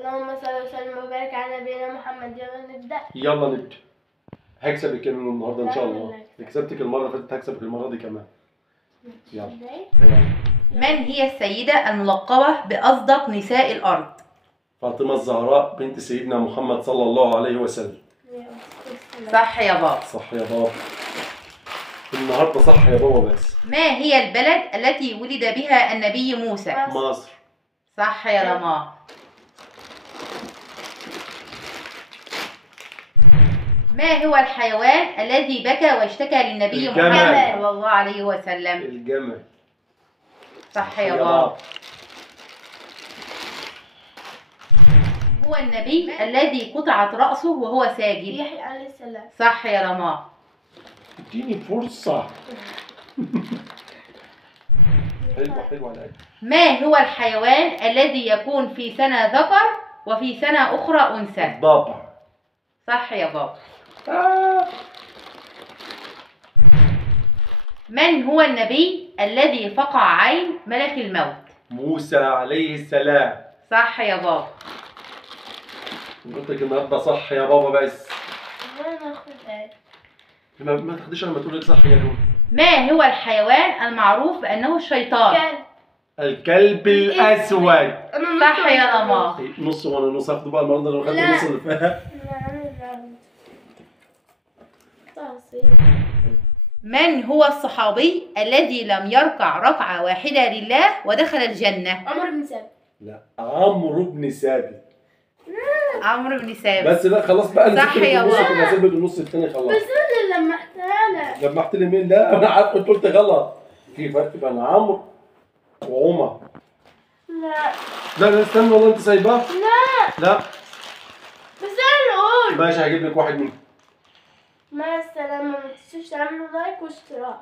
اللهم صل وسلم وبارك على نبينا محمد. يلا نبدأ. يلا نبدأ. هكسبك كمان النهارده ان شاء لا، الله. لا. كسبتك المرة اللي فاتت، هكسبك المرة دي كمان. يلا. من هي السيدة الملقبة بأصدق نساء الأرض؟ فاطمة الزهراء بنت سيدنا محمد صلى الله عليه وسلم. صح يا بابا. صح يا بابا. النهارده صح يا بابا بس. ما هي البلد التي ولد بها النبي موسى؟ مصر. صح يا رماه. ما هو الحيوان الذي بكى واشتكى للنبي الجمل. محمد صلى الله عليه وسلم؟ الجمل. صح يا بابا. هو النبي الذي قطعت رأسه وهو ساجد؟ يحيى عليه السلام. صح يا رماه. اديني فرصة. حلوة عليك. ما هو الحيوان الذي يكون في سنة ذكر وفي سنة أخرى أنثى؟ الضبع. صح يا بابا. من هو النبي الذي فقع عين ملك الموت؟ موسى عليه السلام. صح يا بابا. قلت لك النهارده صح يا بابا بس. انا اخد ايه؟ ما تاخديش لما تقول لك صح يا لون. ما هو الحيوان المعروف بأنه الشيطان؟ كلب. الكلب الأسود. صح يا رماه. نص وانا نص، هاخده بقى المره اللي خدت النص اللي فات. من هو الصحابي الذي لم يركع ركعة واحدة لله ودخل الجنة؟ عمرو بن ثابت. لا، عمرو بن ثابت. عمرو بن ثابت. بس لا خلاص بقى. صح يا بابا. كنا هسيب لك النص الثاني خلاص. بس انا لمحتها لك. لمحت لي مين؟ لا انا عارف انت قلت غلط. في فرق بين عمرو وعمر. لا لا استنى والله، انت سايباه؟ لا بس انا اقول. ماشي، هجيب لك واحد منهم. مع السلامة. ما تنسوش تعملوا لايك واشتراك.